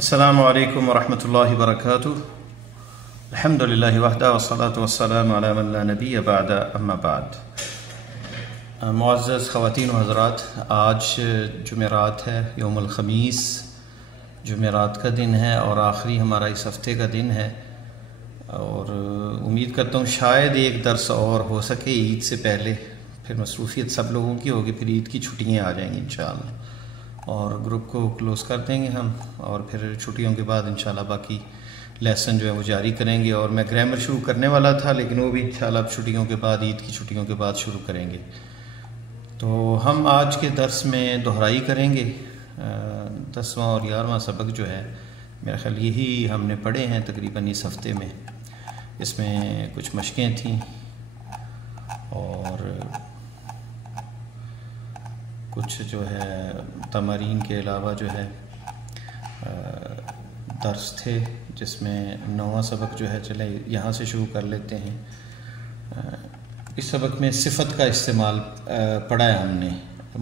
السلام علیکم ورحمۃ اللہ وبرکاتہ۔ الحمد للہ وحدہ والصلاۃ والسلام علی من لا نبی بعد اما بعد۔ معزز خواتین و حضرات، آج جمعرات ہے، یوم الخمیس جمعرات کا دن ہے اور آخری ہمارا اس ہفتے کا دن ہے، اور امید کرتا ہوں شاید ایک درس اور ہو سکے عید سے پہلے، پھر مصروفیت سب لوگوں کی ہوگی، پھر عید کی چھٹیاں آ جائیں گی انشاءاللہ، اور گروپ کو کلوز کر دیں گے ہم، اور پھر چھٹیوں کے بعد انشاءاللہ باقی لیسن جو ہے وہ جاری کریں گے۔ اور میں گرامر شروع کرنے والا تھا، لیکن وہ بھی انشاءاللہ اب چھٹیوں کے بعد، عید کی چھٹیوں کے بعد شروع کریں گے۔ تو ہم آج کے درس میں دہرائی کریں گے 10واں اور 11واں سبق جو ہے، میرا خیال یہی ہم نے پڑھے ہیں تقریباً اس ہفتے میں۔ اس میں کچھ مشقیں تھیں اور کچھ جو ہے تمارین کے علاوہ جو ہے درس تھے، جس میں 9واں سبق جو ہے، چلے یہاں سے شروع کر لیتے ہیں۔ اس سبق میں صفت کا استعمال پڑھا ہے ہم نے،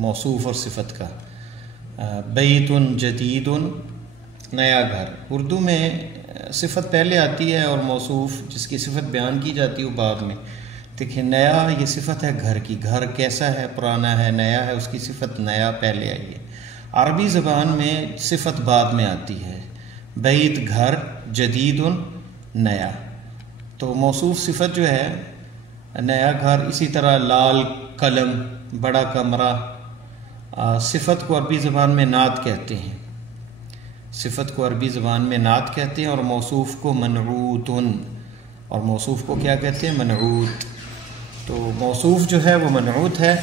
موصوف اور صفت کا۔ بیت جدید، نیا گھر۔ اردو میں صفت پہلے آتی ہے اور موصوف جس کی صفت بیان کی جاتی ہے وہ بعد میں۔ دیکھیں، نیا یہ صفت ہے گھر کی، گھر کیسا ہے، پرانا ہے، نیا ہے، اس کی صفت نیا پہلے آئی ہے۔ عربی زبان میں صفت بعد میں آتی ہے، بیت گھر، جدید نیا، تو موصوف صفت جو ہے نیا گھر۔ اسی طرح لال قلم، بڑا کمرہ، صفت کو عربی زبان میں نعت کہتے ہیں، صفت کو عربی زبان میں نعت کہتے ہیں، اور موصوف کو منعوت، اور موصوف کو کیا کہتے ہیں؟ منعوت۔ تو موصوف جو ہے وہ منعوت ہے۔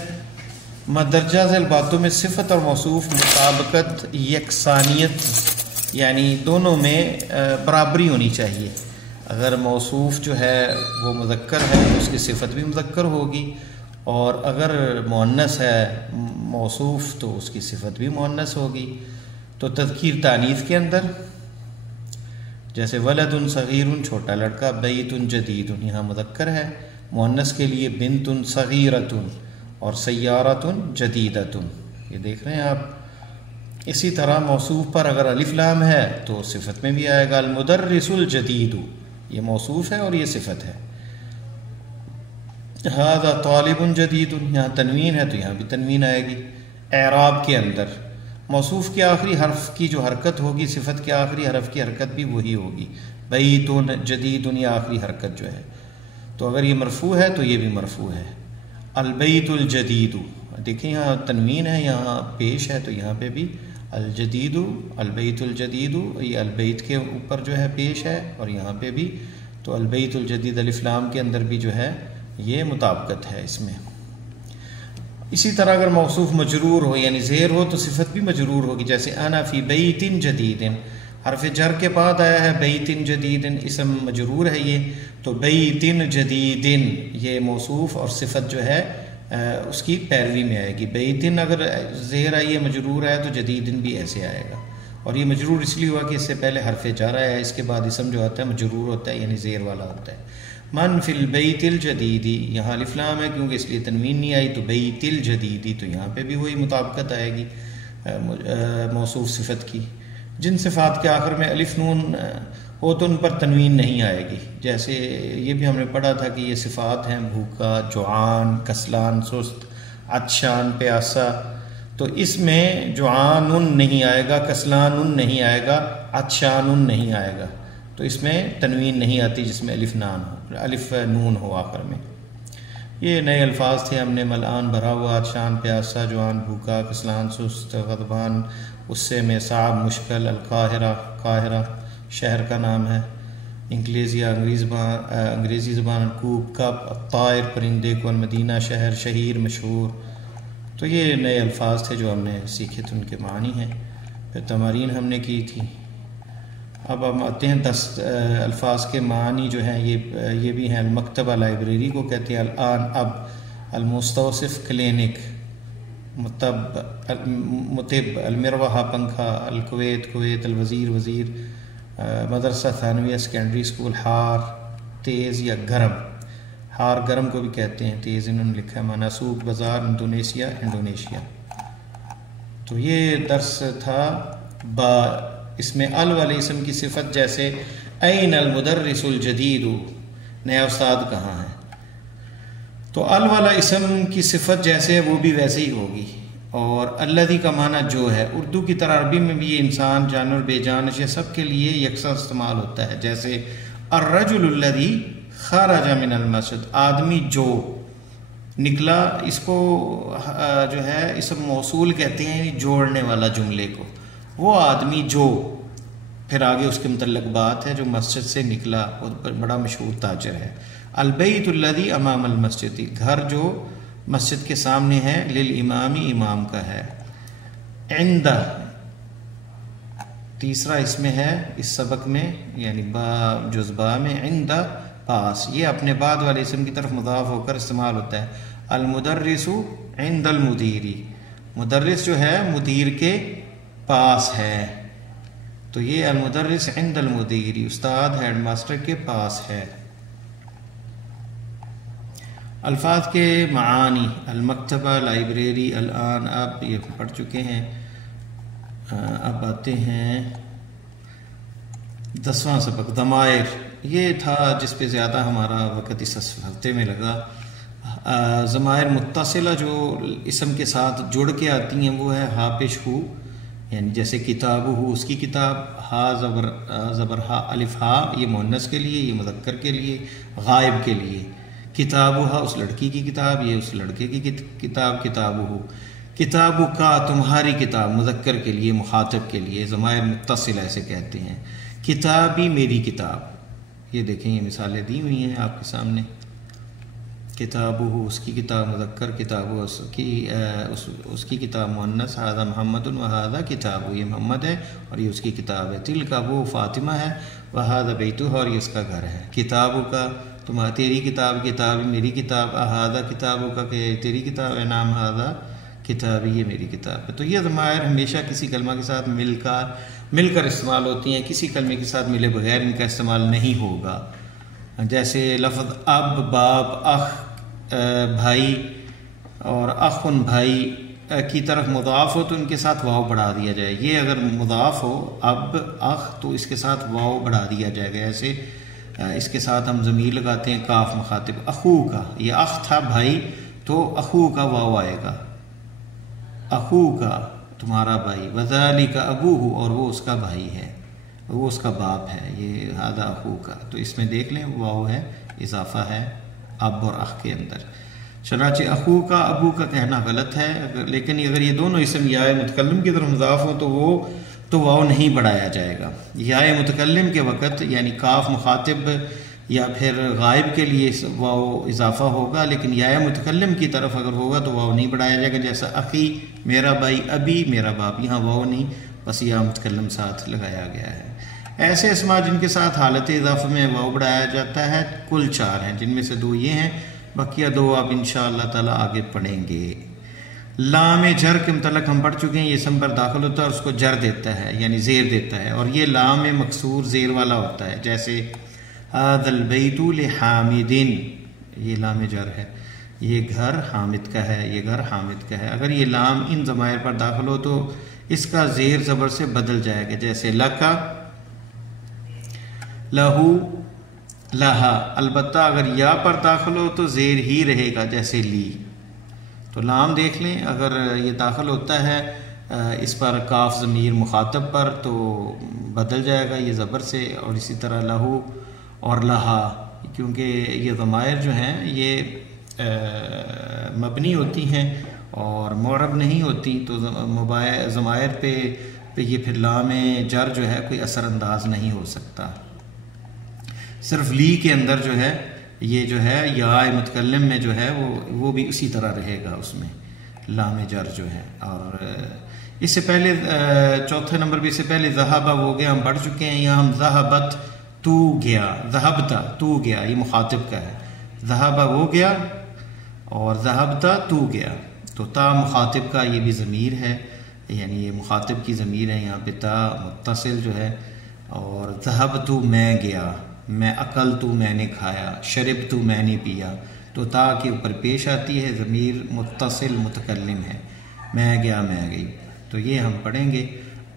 مندرجہ ذیل باتوں میں صفت اور موصوف مطابقت، یکسانیت، یعنی دونوں میں برابری ہونی چاہیے۔ اگر موصوف جو ہے وہ مذکر ہے تو اس کی صفت بھی مذکر ہوگی، اور اگر مؤنث ہے موصوف تو اس کی صفت بھی مؤنث ہوگی۔ تو تذکیر تانیث کے اندر جیسے ولد صغیر، چھوٹا لڑکا، بیت جدید، یہاں مذکر ہے، مؤنث کے لیے بنت صغیرۃ اور سیارۃ جدیدۃ، یہ دیکھ رہے ہیں آپ۔ اسی طرح موصوف پر اگر الف لام ہے تو صفت میں بھی آئے گا۔ المدرس الجدید، یہ موصوف ہے اور یہ صفت ہے۔ ھذا طالب جدید، یہاں تنوین ہے تو یہاں بھی تنوین آئے گی۔ اعراب کے اندر موصوف کے آخری حرف کی جو حرکت ہوگی، صفت کے آخری حرف کی حرکت بھی وہی ہوگی، بیت جدید، یہ آخری حرکت جو ہے، تو اگر یہ مرفوع ہے تو یہ بھی مرفوع ہے۔ البیت الجدید، دیکھیں یہاں تنوین ہے، یہاں پیش ہے تو یہاں پہ بھی الجدید، البیت الجدید، یہ البیت کے اوپر جو ہے پیش ہے، اور یہاں پہ بھی، تو البیت الجدید الف لام کے اندر بھی جو ہے یہ مطابقت ہے اس میں۔ اسی طرح اگر موصوف مجرور ہو یعنی زیر ہو تو صفت بھی مجرور ہوگی، جیسے انا فی بیت جدید، حرف جر کے بعد آیا ہے بیت جدید، اسم مجرور ہے یہ، تو بیت جدید یہ موصوف اور صفت جو ہے اس کی پیروی میں آئے گی۔ بیت اگر زیر آئی ہے مجرور ہے تو جدید بھی ایسے آئے گا، اور یہ مجرور اس لیے ہوا کہ اس سے پہلے حرف جر آیا ہے، اس کے بعد اسم جو ہوتا ہے مجرور ہوتا ہے، یعنی زیر والا ہوتا ہے۔ من فی البیت الجدید، یہاں الف لام ہے کیونکہ اس لیے تنوین نہیں آئی، تو بیت الجدید، تو یہاں پہ بھی وہی مطابقت آئے گی موصوف صفت کی۔ جن صفات کے آخر میں الف نون ہو تو ان پر تنوین نہیں آئے گی، جیسے یہ بھی ہم نے پڑھا تھا کہ یہ صفات ہیں بھوکا، جوعان، کسلان سست، عطشان پیاسا، تو اس میں جوعان نہیں آئے گا، کسلان نہیں آئے گا، عطشان نہیں آئے گا، تو اس میں تنوین نہیں آتی جس میں الف نون ہو آخر میں۔ یہ نئے الفاظ تھے، ہم نے ملآن بھرا ہوا، عطشان پیاسا، جوعان بھوکا، کسلان سست، غضبان غصے میں، صعب مشکل، القاہرہ قاہرہ شہر کا نام ہے، انگریزی زبان کوب کپ، الطائر پرندے کو، المدینہ شہر، شہیر مشہور، تو یہ نئے الفاظ تھے جو ہم نے سیکھے تھے، ان کے معنی ہیں، پھر تمارین ہم نے کی تھی۔ اب ہم آتے ہیں 10 الفاظ کے معنی جو ہیں، یہ بھی ہیں۔ المکتبہ لائبریری کو کہتے ہیں، الآن اب، المستوصف کلینک، مطب، المروحہ پنکھا، الکویت کویت، الوزیر وزیر، مدرسہ ثانویہ سیکنڈری اسکول، حار تیز یا گرم، حار گرم کو بھی کہتے ہیں، تیز انہوں نے لکھا ہے معنی، سوق بازار، انڈونیشیا۔ تو یہ درس تھا اس میں ال والے اسم کی صفت جیسے این المدرس الجدید، نیا استاد کہاں ہے، تو ال والا اسم کی صفت جیسے وہ بھی ویسے ہی ہوگی. اور الذی کا معنی جو ہے، اردو کی طرح عربی میں بھی یہ انسان، جانور، بے جان اشیاء سب کے لیے یکساں استعمال ہوتا ہے. جیسے الرجل الذی خرج من المسجد، آدمی جو نکلا، اس کو جو ہے اسم موصول کہتے ہیں، جوڑنے والا جملے کو. وہ آدمی جو، پھر آگے اس کے متعلق بات ہے، جو مسجد سے نکلا، وہ بڑا مشہور تاجر ہے. البیت الذی امام المسجد، گھر جو مسجد کے سامنے ہے، للامامی، امام کا ہے. عند تیسرا اس میں ہے، اس سبق میں یعنی جزبہ میں، عند پاس، یہ اپنے بعد والے اسم کی طرف مضاف ہو کر استعمال ہوتا ہے. المدرس عند المدیری، مدرس جو ہے مدیر کے پاس ہے، تو یہ المدرس عند المدیری، استاد ہیڈ ماسٹر کے پاس ہے. الفاظ کے معانی، المکتبہ، لائبریری، الان، اب یہ پڑھ چکے ہیں. اب آتے ہیں 10واں سبق، ضمائر. یہ تھا جس پہ زیادہ ہمارا وقت اس ہفتے میں لگا. ضمائر متصلہ جو اسم کے ساتھ جڑ کے آتی ہیں وہ ہے ہا پیش ہو، یعنی جیسے کتاب ہو، اس کی کتاب، ہا زبر ہا الف ہا، یہ مؤنث کے لیے، یہ مذکر کے لیے، غائب کے لیے. کتاب ہا، اس لڑکی کی کتاب، یہ اس لڑکے کی کتاب. کتاب ہو، کتاب کا، تمہاری کتاب، مذکر کے لیے، مخاطب کے لیے. ضمائر متصل ایسے کہتے ہیں. کتابی، میری کتاب. یہ دیکھیں یہ مثالیں دی ہوئی ہیں آپ کے سامنے. کتاب ہو، اس کی کتاب، مذکر، کتاب ہو، اس کی کتاب، مؤنث. ہذا محمد و ہذا کتاب، یہ محمد ہے اور یہ اس کی کتاب ہے. تلک وہ فاطمہ ہے، وہذا بیتہ، اور یہ اس کا گھر ہے. کتاب کا، تیری کتاب، کتاب میری کتاب. ہذا کتاب کا، کہ تیری کتاب ہے. نام ہذا کتاب، یہ میری کتاب ہے. تو یہ ضمائر ہمیشہ کسی کلمہ کے ساتھ مل کر استعمال ہوتی ہیں، کسی کلمے کے ساتھ ملے بغیر ان کا استعمال نہیں ہوگا. جیسے لفظ اب، باپ، اخ، بھائی، اور اخن، بھائی کی طرف مضاف ہو تو ان کے ساتھ واو بڑھا دیا جائے. یہ اگر مضاف ہو اب، اخ، تو اس کے ساتھ واو بڑھا دیا جائے گا. ایسے اس کے ساتھ ہم ضمیر لگاتے ہیں، کاف مخاطب. اخو کا، یہ اخ تھا بھائی، تو اخو کا واو آئے گا. اخو کا، تمہارا بھائی. وذالک ابوہ، اور وہ اس کا بھائی ہے، وہ اس کا باپ ہے. یہ ہذا اخو کا، تو اس میں دیکھ لیں واو ہے، اضافہ ہے اب اور اخ کے اندر. چنانچہ اخو کا، ابو کا کہنا غلط ہے، لیکن اگر یہ دونوں اسم یا متکلم کی طرف مضاف ہو تو واو نہیں بڑھایا جائے گا. یا متکلم کے وقت یعنی کاف مخاطب یا پھر غائب کے لیے واو اضافہ ہوگا، لیکن یا متکلم کی طرف اگر ہوگا تو واو نہیں بڑھایا جائے گا. جیسا اخی، میرا بھائی، ابی، میرا باپ، یہاں واو نہیں، بس یا متکلم ساتھ لگایا گیا ہے. ایسے اسما جن کے ساتھ حالت اضافہ میں واو بڑھایا جاتا ہے کل 4 ہیں، جن میں سے 2 یہ ہیں، بقیہ 2 آپ انشاءاللہ تعالی آگے پڑھیں گے. لام جر کے متعلق ہم پڑھ چکے ہیں. یہ اسم پر داخل ہوتا ہے اور اس کو جر دیتا ہے، یعنی زیر دیتا ہے، اور یہ لام مکسور زیر والا ہوتا ہے. جیسے هذا البیت لحامد، یہ لام جر ہے، یہ گھر حامد کا ہے، یہ گھر حامد کا ہے. اگر یہ لام ان ضمائر پر داخل ہو تو اس کا زیر زبر سے بدل جائے گا. جیسے لکا، لہو، لہا. البتہ اگر یا پر داخل ہو تو زیر ہی رہے گا، جیسے لی. تو لام دیکھ لیں، اگر یہ داخل ہوتا ہے اس پر کاف ضمیر مخاطب پر تو بدل جائے گا یہ زبر سے. اور اسی طرح لہو اور لہا، کیونکہ یہ ضمائر جو ہیں یہ مبنی ہوتی ہیں اور معرب نہیں ہوتی، تو ضمائر پہ یہ پھر لام جر جو ہے کوئی اثر انداز نہیں ہو سکتا. صرف لی کے اندر جو ہے یہ جو ہے یا متکلم میں جو ہے وہ بھی اسی طرح رہے گا، اس میں لام جر جو ہے. اور اس سے پہلے 4 نمبر بھی، اس سے پہلے ذہبہ ہو گیا، ہم پڑھ چکے ہیں. یہاں ہم ذہبت، تو گیا، ذہبتا، تو گیا، یہ مخاطب کا ہے. ذہبہ ہو گیا اور ذہبتا تو گیا، تو تا مخاطب کا یہ بھی ضمیر ہے، یعنی یہ مخاطب کی ضمیر ہے. یہاں پہ تا متصل جو ہے. اور ذہبتو، میں گیا، میں اکل تو، میں نے کھایا، شرب تو، میں نے پیا. تو تا کے اوپر پیش آتی ہے، ضمیر متصل متکلم ہے. میں گیا، میں گئی. تو یہ ہم پڑھیں گے.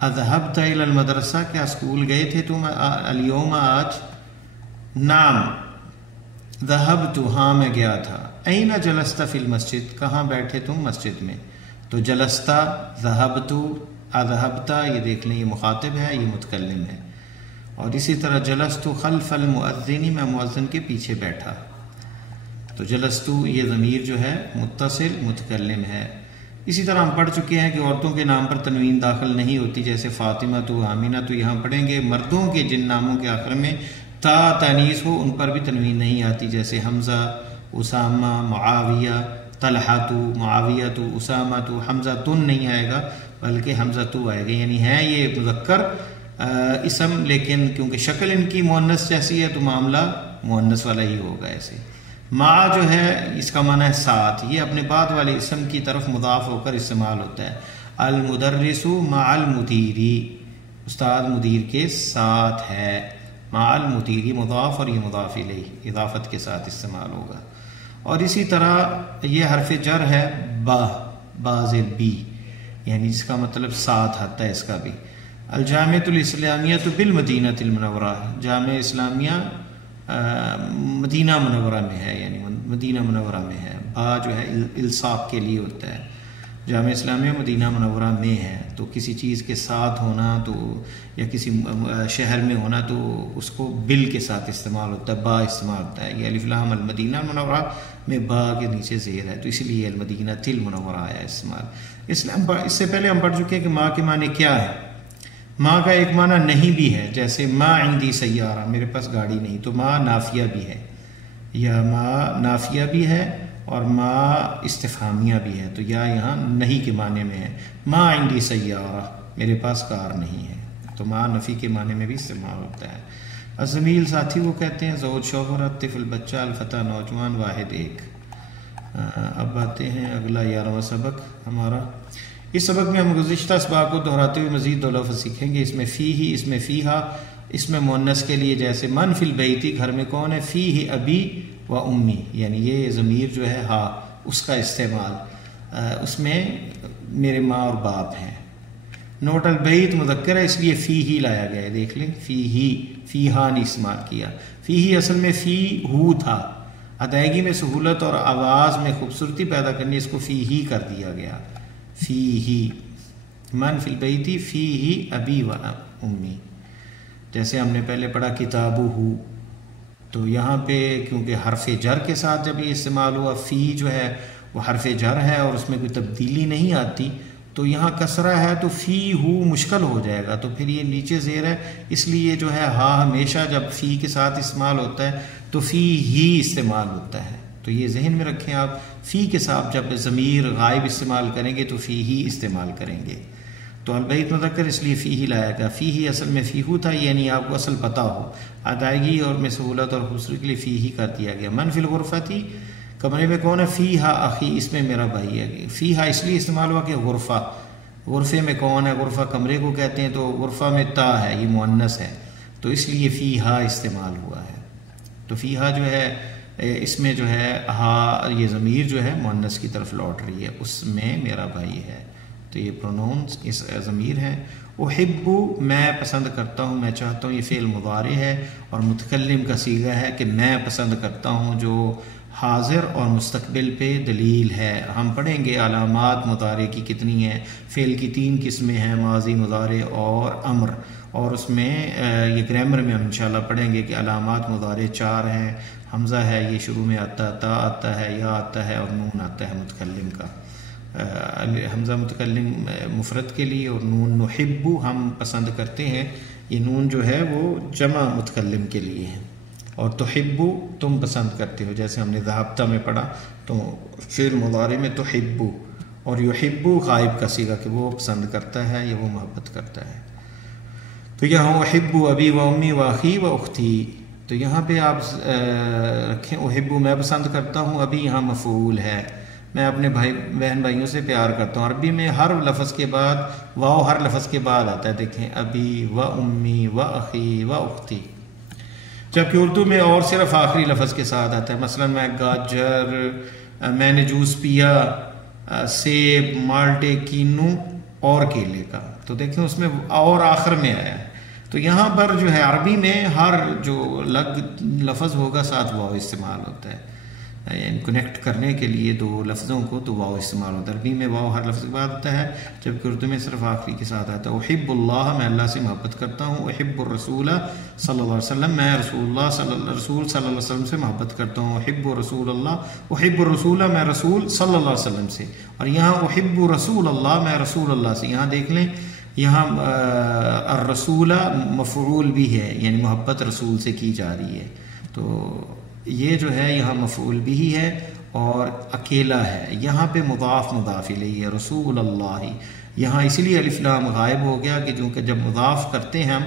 اذهبت الى المدرسہ، کیا اسکول گئے تھے تم اليوم آج؟ نعم ذهبت، ہاں میں گیا تھا. این جلست فی المسجد، کہاں بیٹھے تم مسجد میں؟ تو جلستا، ذهبت، اذهبت، یہ دیکھ لیں یہ مخاطب ہے یہ متکلم ہے. اور اسی طرح جلست خلف المؤذن، میں مؤذن کے پیچھے بیٹھا. تو جلست یہ ضمیر جو ہے متصل متکلم ہے. اسی طرح ہم پڑھ چکے ہیں کہ عورتوں کے نام پر تنوین داخل نہیں ہوتی، جیسے فاطمہ تو آمینہ تو یہاں پڑھیں گے. مردوں کے جن ناموں کے آخر میں تا تانیث ہو ان پر بھی تنوین نہیں آتی، جیسے حمزہ، اسامہ، معاویہ، طلحہ تو، معاویہ تو، اسامہ تو. حمزہ تن نہیں آئے گا بلکہ حمزہ تو آئے گا، یعنی ہے یہ مذکر اسم، لیکن کیونکہ شکل ان کی مؤنث جیسی ہے تو معاملہ مؤنث والا ہی ہوگا. ایسے ما جو ہے اس کا معنی ہے ساتھ، یہ اپنے بعد والے اسم کی طرف مضاف ہو کر استعمال ہوتا ہے. المدرس مع المدیری، استاد مدیر کے ساتھ ہے. مع المدیری مضاف اور یہ مضاف الیہ اضافت کے ساتھ استعمال ہوگا. اور اسی طرح یہ حرف جر ہے با، باز بی، یعنی جس کا مطلب ساتھ آتا ہے اس کا بھی. الجامعۃ الاسلامیہ تو بالمدینۃ المنورہ، جامعہ اسلامیہ مدینہ منورہ میں ہے، یعنی مدینہ منورہ میں ہے. با جو ہے الصاق کے لیے ہوتا ہے. جامعہ اسلامیہ مدینہ منورہ میں ہے، تو کسی چیز کے ساتھ ہونا تو یا کسی شہر میں ہونا تو اس کو بل کے ساتھ استعمال ہوتا ہے، با استعمال ہوتا ہے. یہ الف لام المدینہ منورہ میں با کے نیچے زیر ہے، تو اس لیے المدینہ المنورہ آیا استعمال. اس سے پہلے ہم پڑھ چکے ہیں کہ ماں کے معنی کیا ہے. ماں کا ایک معنی نہیں بھی ہے، جیسے ما عندی سیارہ، میرے پاس گاڑی نہیں، تو ماں نافیہ بھی ہے، یا ماں نافیہ بھی ہے اور ماں استفہامیہ بھی ہے. تو یا یہاں نہیں کے معنی میں ہے. ما عندی سیارہ، میرے پاس کار نہیں ہے، تو ماں نفی کے معنی میں بھی استعمال ہوتا ہے. الزمیل ساتھی کو کہتے ہیں، زوج شوہر، طفل بچہ، الفتح نوجوان، واحد ایک. اب آتے ہیں اگلا 11واں سبق ہمارا. اس سبق میں ہم گزشتہ اسباق کو دہراتے ہوئے مزید 2 لفظ سیکھیں گے. اس میں فی ہی، اس میں فیہا. اس میں مؤنث کے لیے جیسے من فی البیتی، گھر میں کون ہے، فی ہی ابی و امی، یعنی یہ ضمیر جو ہے ہا اس کا استعمال، اس میں میرے ماں اور باپ ہیں. نوٹ البیت مذکر ہے اس لیے فی ہی لایا گیا ہے، دیکھ لیں فی ہی، فی ہا نہیں استعمال کیا. فی ہی اصل میں فی ہو تھا، ادائیگی میں سہولت اور آواز میں خوبصورتی پیدا کرنے اس کو فی ہی کر دیا گیا. فی ہی من فی البیتی فی ہی ابی و امی. جیسے ہم نے پہلے پڑھا کتابو ہو، تو یہاں پہ کیونکہ حرف جر کے ساتھ جب یہ استعمال ہوا، فی جو ہے وہ حرف جر ہے اور اس میں کوئی تبدیلی نہیں آتی، تو یہاں کسرہ ہے تو فی ہو مشکل ہو جائے گا، تو پھر یہ نیچے زیر ہے، اس لیے جو ہے ہا ہمیشہ جب فی کے ساتھ استعمال ہوتا ہے تو فی ہی استعمال ہوتا ہے. تو یہ ذہن میں رکھیں آپ، فی کے ساتھ جب ضمیر غائب استعمال کریں گے تو فی ہی استعمال کریں گے. تو البیت مذکر اس لیے فی ہی لایا گیا. فی ہی اصل میں فی ہو تھا، یعنی آپ کو اصل پتہ ہو، ادائیگی اور میں سہولت اور خوبصورتی کے لیے فی ہی کر دیا گیا. من فی الغرفتی، کمرے میں کون ہے، فی ہا اخی، اس میں میرا بھائی ہے. فی ہا اس لیے استعمال ہوا کہ غرفہ، غرفے میں کون ہے، غرفہ کمرے کو کہتے ہیں، تو غرفہ میں تا ہے، یہ مؤنث ہے، تو اس لیے فی ہا استعمال ہوا ہے. تو فی ہا جو ہے اس میں جو ہے ہا یہ ضمیر جو ہے مؤنث کی طرف لوٹ رہی ہے، اس میں میرا بھائی ہے، تو یہ پرونونس اس ضمیر ہے. احب میں پسند کرتا ہوں، میں چاہتا ہوں، یہ فعل مضارع ہے اور متکلم کا صیغہ ہے کہ میں پسند کرتا ہوں، جو حاضر اور مستقبل پہ دلیل ہے. ہم پڑھیں گے علامات مضارع کی کتنی ہیں. فعل کی 3 قسمیں ہیں، ماضی، مضارع اور امر، اور اس میں یہ گرامر میں ہم انشاءاللہ پڑھیں گے کہ علامات مضارع 4 ہیں. حمزہ ہے، یہ شروع میں آتا، تا آتا ہے، یا آتا ہے اور نون آتا ہے متکلم کا. حمزہ متکلم مفرد کے لیے اور نون نحب ہم پسند کرتے ہیں، یہ نون جو ہے وہ جمع متکلم کے لیے ہے. اور تحب تم پسند کرتے ہو، جیسے ہم نے ذہبتہ میں پڑھا تو فعل مضارع میں تحب، اور یحب غائب کا صیغہ کہ وہ پسند کرتا ہے یا وہ محبت کرتا ہے. تو یہاں احب ابی و امی و اخی و اختی، تو یہاں پہ آپ رکھیں احب میں پسند کرتا ہوں، ابھی یہاں مفعول ہے، میں اپنے بہن بھائیوں سے پیار کرتا ہوں. عربی میں ہر لفظ کے بعد واو ہر لفظ کے بعد آتا ہے، دیکھیں ابی و امی و اخی و اختی. جبکہ اردو میں اور صرف آخری لفظ کے ساتھ آتا ہے. مثلا میں گاجر، میں نے جوس پیا، سیب، مالٹے، کینو اور کیلے کا. تو دیکھیں اس میں اور آخر میں آیا ہے. تو یہاں پر جو ہے عربی میں ہر جو لفظ ہوگا ساتھ واو استعمال ہوتا ہے، یعنی کنیکٹ کرنے کے لیے دو لفظوں کو تو واو استعمال ہوتا ہے. عربی میں واو ہر لفظ کے بعد ہوتا ہے، جبکہ اردو میں صرف آخری کے ساتھ آتا ہے. احب اللہ، میں اللہ سے محبت کرتا ہوں. احب الرسول صلی اللہ علیہ وسلم، میں رسول صلی اللہ علیہ وسلم سے محبت کرتا ہوں. احب رسول اللہ، احب الرسول، میں رسول صلی اللہ علیہ وسلم سے. اور یہاں احب رسول اللہ، میں رسول اللہ سے. یہاں دیکھ لیں یہاں الرسول مفعول بھی ہے، یعنی محبت رسول سے کی جا رہی ہے. تو یہ جو ہے یہاں مفعول بھی ہے اور اکیلا ہے. یہاں پہ مضاف مضاف الیہ ہے رسول اللہ. یہاں اس لیے الف لام غائب ہو گیا کہ کیونکہ جب مضاف کرتے ہیں ہم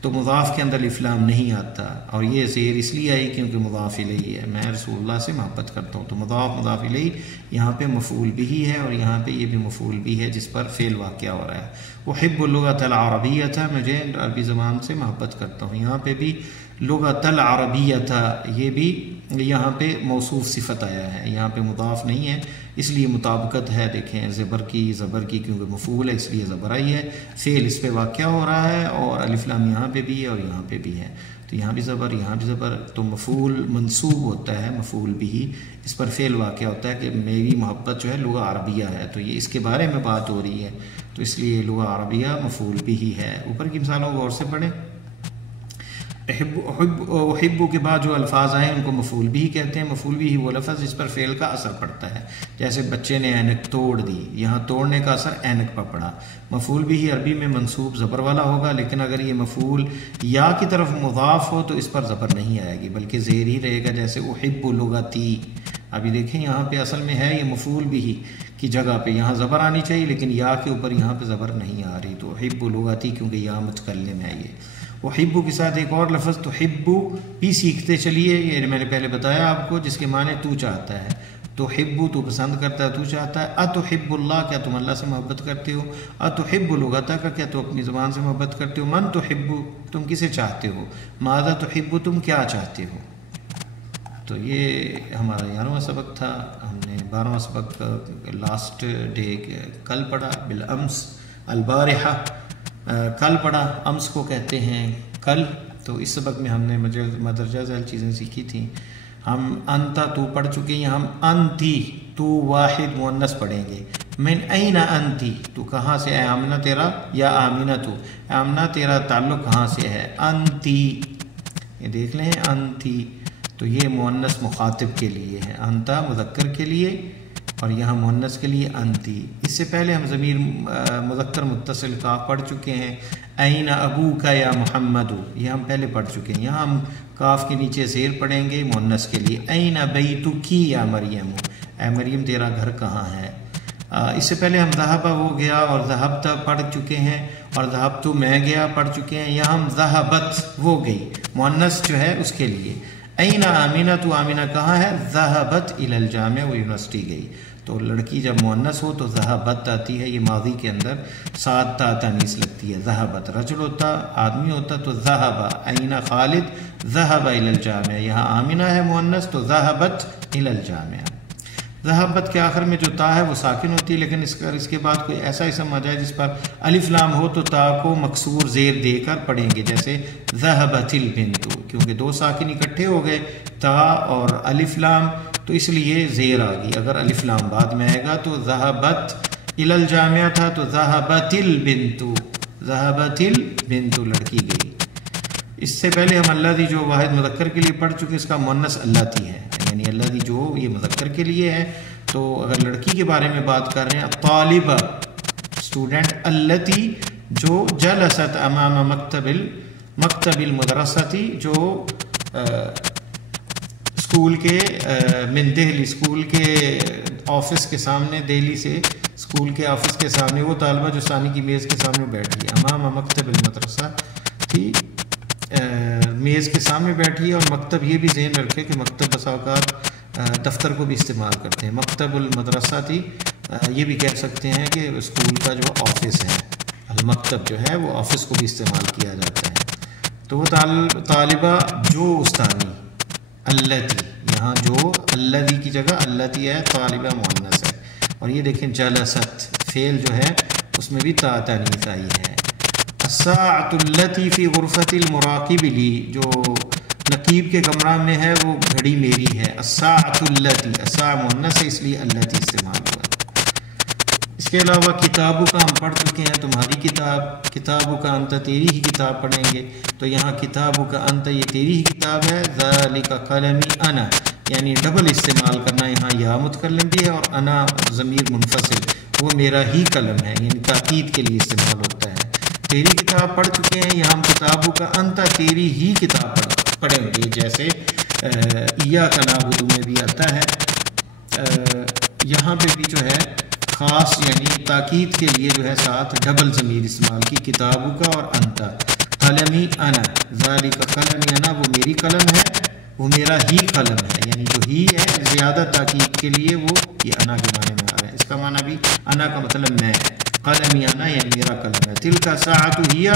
تو مضاف کے اندر الف لام نہیں آتا، اور یہ زیر اس لیے آئی کیونکہ مضاف الیہ ہے. میں رسول اللہ سے محبت کرتا ہوں. تو مضاف مضاف الیہ یہاں پہ مفعول بھی ہے، اور یہاں پہ یہ بھی مفعول بھی ہے جس پر فعل واقع ہو رہا ہے. احب اللغۃ العربیۃ، مجھے عربی زبان سے محبت کرتا ہوں. یہاں پہ بھی لغۃ العربیۃ، یہ بھی یہاں پہ موصوف صفت آیا ہے، یہاں پہ مضاف نہیں ہے، اس لیے مطابقت ہے. دیکھیں زبر کی کیونکہ مفعول ہے اس لیے زبر آئی ہے. فعل اس پہ واقع ہو رہا ہے اور الف لام یہاں پہ بھی ہے اور یہاں پہ بھی ہے. تو یہاں بھی زبر یہاں بھی زبر، تو مفعول منصوب ہوتا ہے، مفعول بھی اس پر فعل واقع ہوتا ہے کہ میری محبت جو ہے لغہ عربیہ ہے. تو یہ اس کے بارے میں بات ہو رہی ہے، تو اس لیے لغہ عربیہ مفعول بھی ہے. اوپر کی مثالوں کو غور سے پڑھیں. احب کے بعد جو الفاظ آئے ان کو مفعول بھی کہتے ہیں. مفعول بھی وہ لفظ جس پر فعل کا اثر پڑتا ہے. جیسے بچے نے اینک توڑ دی، یہاں توڑنے کا اثر اینک پر پڑا. مفعول بھی عربی میں منصوب زبر والا ہوگا، لیکن اگر یہ مفعول یا کی طرف مضاف ہو تو اس پر زبر نہیں آئے گی بلکہ زیر ہی رہے گا. جیسے احب لغتی، ابھی دیکھیں یہاں پہ اصل میں ہے یہ مفعول بھی کی جگہ پہ یہاں زبر آنی چاہیے، لیکن یا کے اوپر یہاں پہ زبر نہیں آ رہی. تو احب لغتی کیونکہ یا متکلم ہے. یہ احب کے ساتھ ایک اور لفظ تحب بھی سیکھتے چلیے. یہ میں نے پہلے بتایا آپ کو، جس کے معنی تو چاہتا ہے. تحب تو پسند کرتا ہے، تو چاہتا ہے. اتحب اللہ، کیا تم اللہ سے محبت کرتے ہو. اتحب لغتک، کیا تو اپنی زبان سے محبت کرتے ہو. من تحب، تم کسے چاہتے ہو. ماذا تحب، تم کیا چاہتے ہو. تو یہ ہمارا 11واں سبق تھا. ہم نے 12واں سبق لاسٹ ڈے کل پڑھا، بالامس البارحہ، کل پڑھا. امس کو کہتے ہیں کل. تو اس سبق میں ہم نے مدرجہ ذیل چیزیں سیکھی تھیں. ہم انتا تو پڑھ چکے ہیں. ہم انتی تو واحد مؤنث پڑھیں گے. من این انتی، تو کہاں سے ہے. آمنہ تیرا یا آمینہ تو، آمنہ تیرا تعلق کہاں سے ہے. انتی، یہ دیکھ لیں انتی، تو یہ مؤنث مخاطب کے لیے ہے. انتا مذکر کے لیے اور یہاں مؤنث کے لیے انتی. اس سے پہلے ہم ضمیر مذکر متصل کاف پڑھ چکے ہیں. این ابوک یا محمد، یہ ہم پہلے پڑھ چکے ہیں. یہاں ہم کاف کے نیچے زیر پڑھیں گے مؤنث کے لیے. این بیتکی یا مریم، اے مریم تیرا گھر کہاں ہے. اس سے پہلے ہم ذہب ہو گیا اور ذہبت پڑھ چکے ہیں، اور ذہبت میں گیا پڑھ چکے ہیں. یہاں ہم ذہبت وہ گئی مؤنث جو ہے اس کے لیے. این آمینہ، تو آمینہ کہاں ہے. ذہبت الی الجامع، وہ یونیورسٹی گئی. تو لڑکی جب مؤنث ہو تو ذہبت آتی ہے. یہ ماضی کے اندر ساتھ تا تانیث لگتی ہے. ذہبت رجل ہوتا، آدمی ہوتا تو ذہب. این خالد ذہب الی الجامع. یہاں آمینہ ہے مؤنث تو ذہبت الی الجامع. ذہبت کے آخر میں جو تا ہے وہ ساکن ہوتی ہے، لیکن اس کے بعد کوئی ایسا اسم آ جائے جس پر الف لام ہو تو تا کو مکسور زیر دے کر پڑھیں گے. جیسے ذہبت البنت، کیونکہ دو ساکن اکٹھے ہو گئے تا اور الف لام، تو اس لیے زیر آ گئی. اگر الف لام بعد میں آئے گا تو ذہبت الی الجامع تھا تو ذہبت البنت، ذہبت البنت لڑکی گئی. اس سے پہلے ہم اللہ دی جو واحد مذکر کے لیے پڑھ چکے، اس کا مؤنث اللہ تی ہے، یعنی اللہ دی جو یہ مذکر کے لیے ہے. تو اگر لڑکی کے بارے میں بات کر رہے ہیں طالبہ اسٹوڈنٹ، التی جو جلست امام مکتب المدرستی، جو اسکول کے من دہلی، اسکول کے آفس کے سامنے، دہلی سے اسکول کے آفس کے سامنے وہ طالبہ جو ثانی کی میز کے سامنے بیٹھی ہے. امام مکتب المدرسہ تھی، میز کے سامنے بیٹھی ہے. اور مکتب یہ بھی ذہن رکھے کہ مکتب بسا اوقات دفتر کو بھی استعمال کرتے ہیں. مکتب المدرسہ تھی، یہ بھی کہہ سکتے ہیں کہ اسکول کا جو آفس ہے، المکتب جو ہے وہ آفس کو بھی استعمال کیا جاتا ہے. تو وہ طالبہ جو استانی، اللتی، یہاں جو الذی کی جگہ اللتی ہے، طالبہ مؤنث ہے. اور یہ دیکھیں جلست فعل جو ہے اس میں بھی تا تانیث آئی ہے۔ الساعۃ التی فی غرفۃ المراقب لی، جو نقیب کے کمرہ میں ہے وہ گھڑی میری ہے۔ الساعۃ التی، الساعہ مؤنث ہے اس لیے التی استعمال ہوا۔ اس کے علاوہ کتابو کا ہم پڑھ چکے ہیں، تمہاری کتاب، کتابو کا انت تیری ہی کتاب پڑھیں گے، تو یہاں کتابو کا انت یہ تیری ہی کتاب ہے۔ ذالک قلمی انا، یعنی ڈبل استعمال کرنا، یہاں یا متکلم بھی ہے اور انا ضمیر منفصل، وہ میرا ہی قلم ہے، یعنی تاکید کے لیے استعمال ہوتا ہے۔ تیری کتاب پڑھ چکے ہیں، یہاں ہم کتابو کا انت تیری ہی کتاب پڑھیں گے، جیسے ایاک نعبد میں بھی آتا ہے۔ یہاں پہ بھی جو ہے خاص یعنی تاکید کے لیے جو ہے ساتھ ڈبل ضمیر استعمال کی، کتابو کا اور انتا۔ قلمی انا، ذالک قلمی انا، وہ میری قلم ہے، وہ میرا ہی قلم ہے، یعنی جو ہی ہے زیادہ تاکید کے لیے وہ یہ انا کے معنی میں آ رہا ہے۔ اس کا معنی بھی انا کا مطلب میں، قلمی انا یعنی میرا قلم ہے۔ تلک ساعۃ ہی،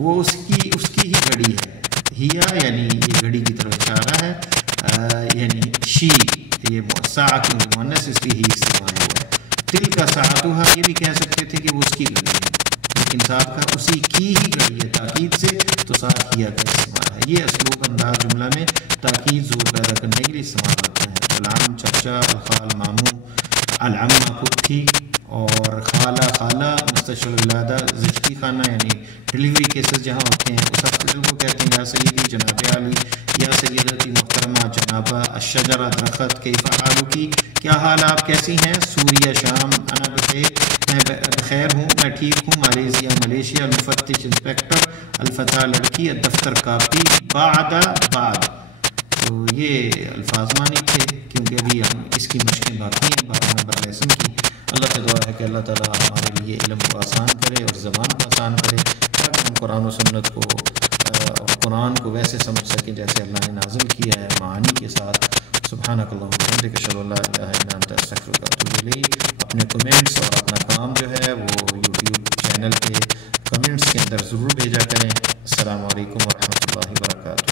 وہ اس کی ہی گھڑی ہے، ہیا یعنی یہ گھڑی کی طرف اشارہ ہے، یعنی شی، یہ ساعہ کی مؤنث اس لیے ہی استعمال ہوا ہے۔ تلک ساعتھا، یہ بھی کہہ سکتے تھے کہ وہ اس کی گھڑی ہے، لیکن ساتھ کا اسی کی ہی گھڑی ہے تاکید سے، تو ساتھ ہیا کا استعمال ہے۔ یہ اسلوب انداز جملہ میں تاکید زور پیدا کرنے کے لیے استعمال ہوتا ہے۔ العم چچا، الخال ماموں، العمہ پھپھی، اور خالہ خالہ، مستشفى الولادہ زچگی خانہ یعنی ڈلیوری کیسز جہاں ہوتے ہیں اس ہاسپٹل کو کہتے ہیں۔ یا سیدی جناب عالی، یا سیدتی محترمہ جنابہ، الشجرہ درخت، کیف حالکی کیا حال آپ کیسی ہیں، سوریہ شام، انا بخیر میں بخیر ہوں میں ٹھیک ہوں، مالیزیا ملیشیا، المفتش انسپیکٹر، الفتح لڑکی، الدفتر کاپی، بعد بعد۔ تو یہ الفاظ مانی تھے کیونکہ ابھی ہم اس کی مشقیں باقی ہیں 12 نمبر لیسن کی۔ اللہ سے دعا ہے کہ اللہ تعالیٰ ہمارے لیے علم کو آسان کرے اور زبان کو آسان کرے، تاکہ ہم قرآن و سنت کو اور قرآن کو ویسے سمجھ سکیں جیسے اللہ نے نازل کیا ہے، معانی کے ساتھ۔ سبحانک اللہم و بحمدک، اشہد ان لا الہ الا انت، استغفرک و اتوب الیک۔ اپنے کمنٹس اور اپنا کام جو ہے وہ یوٹیوب چینل پہ کمنٹس کے اندر ضرور بھیجا کریں۔ السلام علیکم ورحمۃ اللہ وبرکاتہ۔